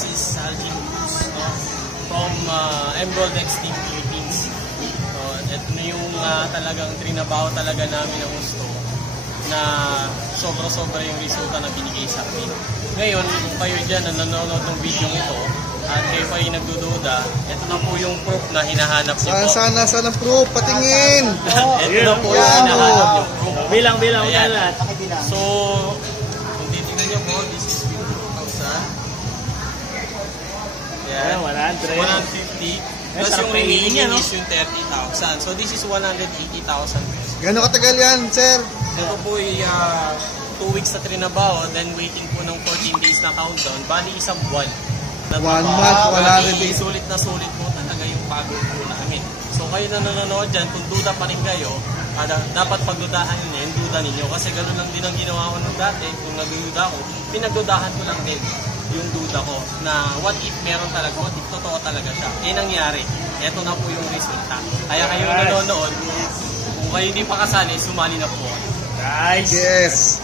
this is Aljin Cruz, no? From Emerald X Team Philippines. So, ito na yung talagang trinabaho talaga namin ang gusto na sobra-sobra yung resulta na binigay sa amin. Ngayon, kung kayo dyan na nanonood ng video ito at kayo pa yung nagdududa, ito na po yung proof na hinahanap niyo po. Saan proof? Patingin! Ito na po yung hinahanap niyo proof. Bilang. So, kung titignan niyo po, this is 50,000. Yan. 150. Plus yung remaining is yung 30,000. So, this is 180,000 pesos. Gano'ng katagal yan, sir? Ito po ay 2 weeks na trinabaho, then waiting po ng 14 days na countdown. Bali, isang buwan. 1 month, 100 days. Sulit na sulit po talaga yung pagod po namin. So, kayo na nanonood dyan, kung duda pa rin kayo, dapat pagdudahan nyo yung duda ninyo. Kasi gano'n lang din ang ginawa ko nung dati. Kung nagduda ko, pinagdudahan ko lang din yung duda ko na what if meron talaga, what if totoo talaga siya. Eh, nangyari. Ito na po yung resulta. Kaya kayo nanonood, kung kayo hindi pa kasali, sumali na po. Guys! Yes!